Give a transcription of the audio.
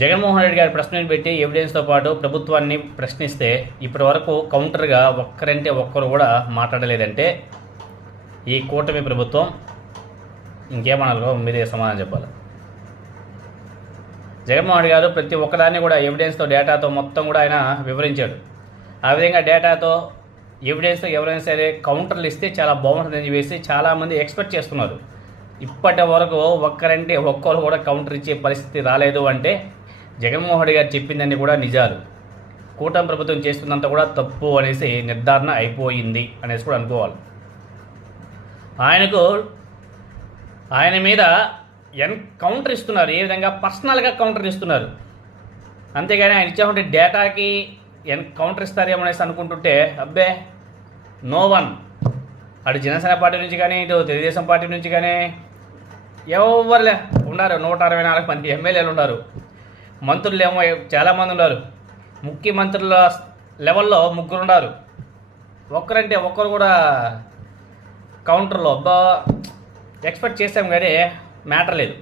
జగన్మోహన్ రెడ్డి గారి ప్రశ్నలు పెట్టి ఎవిడెన్స్తో పాటు ప్రభుత్వాన్ని ప్రశ్నిస్తే ఇప్పటి వరకు కౌంటర్గా ఒక్కరంటే ఒక్కరు కూడా మాట్లాడలేదంటే ఈ కూటమి ప్రభుత్వం ఇంకేమనాలో మీదే సమాధానం చెప్పాలి. జగన్మోహన్ రెడ్డి గారు ప్రతి ఒక్కదాన్ని కూడా ఎవిడెన్స్తో డేటాతో మొత్తం కూడా ఆయన వివరించాడు. ఆ విధంగా డేటాతో ఎవిడెన్స్తో ఎవరైనా సరే కౌంటర్లు ఇస్తే చాలా బాగుంటుందని చెప్పేసి చాలామంది ఎక్స్పెక్ట్ చేస్తున్నారు. ఇప్పటి వరకు ఒక్కరంటే ఒక్కరు కూడా కౌంటర్ ఇచ్చే పరిస్థితి రాలేదు అంటే జగన్మోహన్ రెడ్డి గారు చెప్పిందని కూడా నిజాలు. కూటమి ప్రభుత్వం చేస్తున్నంత కూడా తప్పు అనేసి నిర్ధారణ అయిపోయింది అనేసి కూడా అనుకోవాలి. ఆయన మీద కౌంటర్ ఇస్తున్నారు, ఏ విధంగా పర్సనల్గా కౌంటర్ ఇస్తున్నారు. అంతేగాని ఆయన ఇచ్చేటువంటి డేటాకి కౌంటర్ ఇస్తారేమో అనేసి అనుకుంటుంటే అబ్బే నో వన్. అటు జనసేన పార్టీ నుంచి కానీ ఇటు తెలుగుదేశం పార్టీ నుంచి కానీ ఎవరు ఉన్నారు. 164 మంది ఎమ్మెల్యేలు ఉన్నారు, మంత్రులు ఏమో చాలామంది ఉన్నారు, ముఖ్యమంత్రుల లెవెల్లో 3 ఉన్నారు. ఒక్కరంటే ఒక్కరు కూడా కౌంటర్లో ఎక్స్పెక్ట్ చేసాం కానీ మ్యాటర్ లేదు.